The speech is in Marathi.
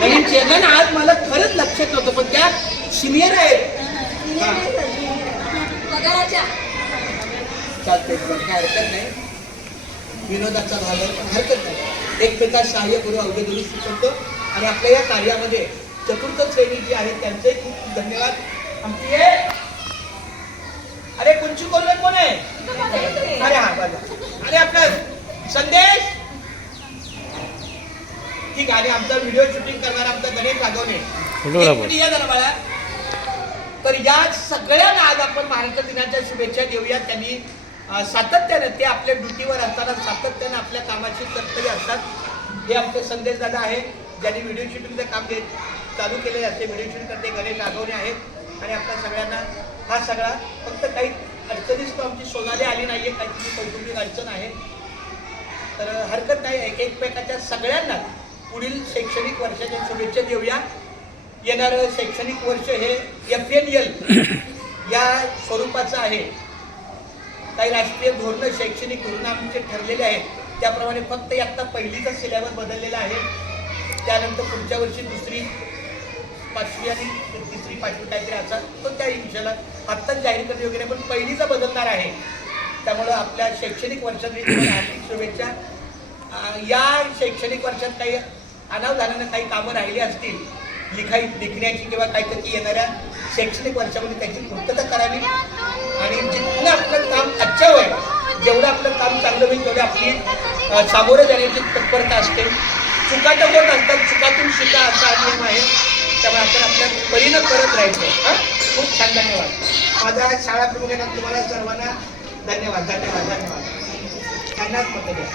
नवीन चेहरा ना आज मला खरंच लक्षात नव्हतं पण त्या सिनियर आहेत. पण काय हरकत नाही. विनोदाचा भाग हरकत नाही. एकमेकात सहाय्य करू अवघे दुरुस्त करतो. आणि आपल्या या कार्यामध्ये चतुर्थ श्रेणी जी आहे त्यांचे खूप खूप धन्यवाद. आमची अरे कुंचू कोल्हे कोण आहे? अरे हा बघा. अरे आपला संदेश. आहे आणि आमचा व्हिडिओ शूटिंग करणारा आमचा गणेश या बाळा. तर या सगळ्यांना आज आपण महाराष्ट्र दिनाच्या शुभेच्छा देऊया त्यांनी सातत्यानं ते आपल्या ड्युटीवर असताना सातत्यानं आपल्या कामाशी कर्तव्य असतात. हे आमचे संदेश दादा आहे ज्यांनी व्हिडिओ शूटिंगचं काम दे चालू केलेले असते व्हिडिओ शूट करते गणेश राघवणे आहेत. आणि आपल्या सगळ्यांना हा सगळा फक्त काही अडचणीच तो आमची सोनाली आली नाहीये काहीतरी कौटुंबिक अडचण आहे. तर हरकत नाही. एक एकमेकाच्या सगळ्यांना पुढील शैक्षणिक वर्षाच्या शुभेच्छा देऊया. येणारं शैक्षणिक वर्ष हे एफ एन एल या स्वरूपाचं आहे. काही राष्ट्रीय धोरणं शैक्षणिक धोरणं आमचे ठरलेले आहेत. त्याप्रमाणे फक्त आत्ता पहिलीचा सिलेबस बदललेला आहे. त्यानंतर पुढच्या वर्षी दुसरी पाचवी आणि तिसरी पाचवी काहीतरी असा तो त्या विषयाला आत्ताच जाहीर करणे वगैरे पण पहिलीचा बदलणार आहे. त्यामुळं आपल्या शैक्षणिक वर्षात हार्दिक शुभेच्छा. या शैक्षणिक वर्षात काही अनावधानानं काही कामं राहिली असतील लिखाई लिखण्याची किंवा काहीतरी येणाऱ्या शैक्षणिक वर्षामध्ये त्याची पूर्तता करावी. आणि जितकं आपलं काम अच्छा होईल जेवढं आपलं काम चांगलं होईल तेवढं आपली सामोरं जाण्याची तत्परता असते. चुका तर होत असतात चुकातून शिका असा नियम आहे. त्यामुळे आपण आपल्या परीनं करत राहायचं. हां? खूप छान धन्यवाद. माझ्या शाळा प्रमुखांना तुम्हाला सर्वांना धन्यवाद धन्यवाद धन्यवाद. त्यांनाच मत द्या.